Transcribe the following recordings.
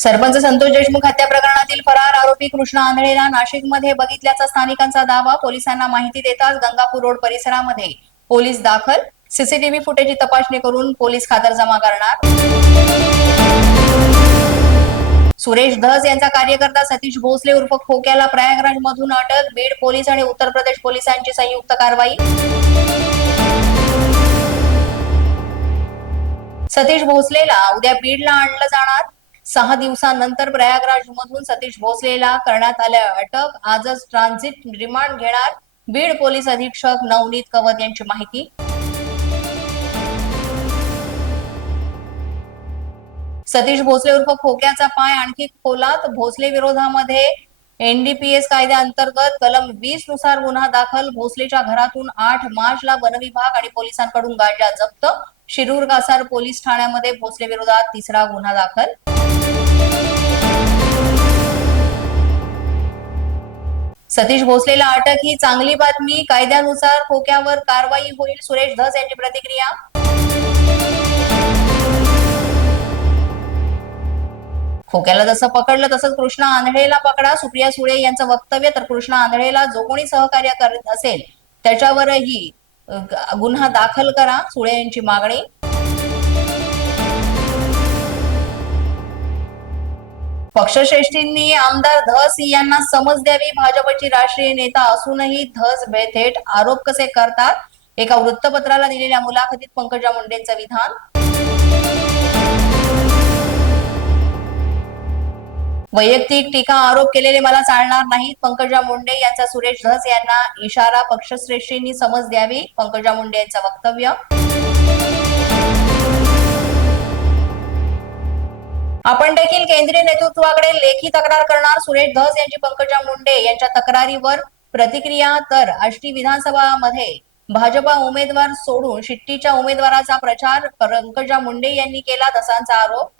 सरपंच संतोष देशमुख हत्या प्रकरणातील फरार आरोपी कृष्णा आंधळेला नाशिकमध्ये बघितल्याचा स्थानिकांचा दावा. पोलिसांना माहिती देताच गंगापूर रोड परिसरामध्ये पोलीस दाखल. सीसीटीव्ही फुटेजची तपासणी करून पोलीस खातरजमा करणार. सुरेश धस यांचा कार्यकर्ता सतीश भोसले उर्फ खोक्याला प्रयागराज मधून अटक. बीड पोलीस आणि उत्तर प्रदेश पोलिसांची संयुक्त कारवाई. सतीश भोसलेला उद्या बीडला आणलं जाणार. 6 दिवसांनंतर प्रयागराज मधून सतीश भोसलेला करण्यात आल्या अटक. आजच ट्रान्झिट रिमांड घेणार. बीड पोलीस अधीक्षक नवनीत कवत यांची माहिती. सतीश भोसले उर्फ खोक्याचा पाय आणखी खोलात. भोसले विरोधामध्ये एनडीपीएस कायद्याअंतर्गत कलम 20 नुसार गुन्हा दाखल. भोसलेच्या घरातून 8 मार्चला वनविभाग आणि पोलिसांकडून गांजा जप्त. शिरूर कासार पोलीस ठाण्यामध्ये भोसले विरोधात तिसरा गुन्हा दाखल. सतीश भोसलेला अटक ही चांगली बातमी. कायद्यानुसार खोक्यावर कारवाई होईल. सुरेश धस यांची प्रतिक्रिया. खोक्याला जसं पकडलं तसंच कृष्णा आंधळेला पकडा. सुप्रिया सुळे यांचं वक्तव्य. तर कृष्णा आंधळेला जो कोणी सहकार्य करत असेल त्याच्यावरही गुन्हा दाखल करा, सुळे यांची मागणी. पक्षश्रेष्ठींनी आमदार धस यांना समज द्यावी. भाजपची राष्ट्रीय नेता असूनही धस बेथेट आरोप कसे करतात? एका वृत्तपत्राला दिलेल्या मुलाखतीत पंकजा मुंडेंचं विधान. वैयक्तिक टीका आरोप केलेले मला चालणार नाहीत. पंकजा मुंडे यांचा सुरेश धस यांना इशारा. पक्षश्रेष्ठींनी समज द्यावी. पंकजा मुंडे यांचं वक्तव्य. आपण देखील केंद्रीय नेतृत्वाकडे लेखी तक्रार करणार. सुरेश धस यांची पंकजा मुंडे यांच्या तक्रारीवर प्रतिक्रिया. तर आष्टी विधानसभामध्ये भाजपा उमेदवार सोडून शिट्टीच्या उमेदवाराचा प्रचार. पंकजा मुंडे यांनी केला धसांचा आरोप.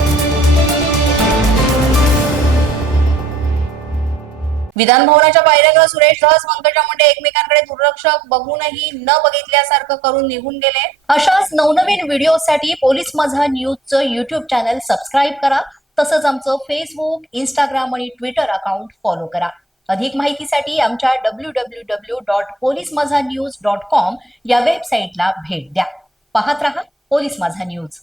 विधान भवनाच्या पायऱ्यावर सुरेश धस पंकजा मुंडे एकमेकांकडे दुर्लक्षक बघूनही न बघितल्यासारखं करून निघून गेले. अशाच नवनवीन व्हिडिओसाठी पोलीस माझा न्यूजचं युट्यूब चॅनल सबस्क्राईब करा. तसंच आमचं फेसबुक, इंस्टाग्राम आणि ट्विटर अकाउंट फॉलो करा. अधिक माहितीसाठी आमच्या www.polismazhanews.com या वेबसाईटला भेट द्या. पाहत रहा पोलीस माझा न्यूज.